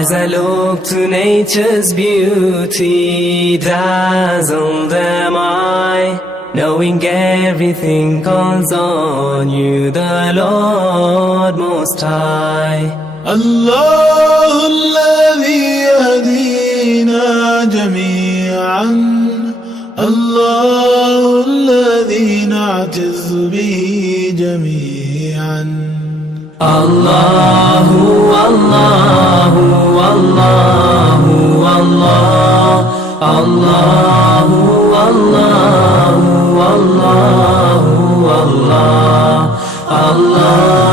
As I look to nature's beauty, dazzled am I, knowing everything calls on you, the Lord Most High. الله الذي يهدينا جميعا، الله الذي نعتز به جميعا. الله الله الله الله الله الله الله الله الله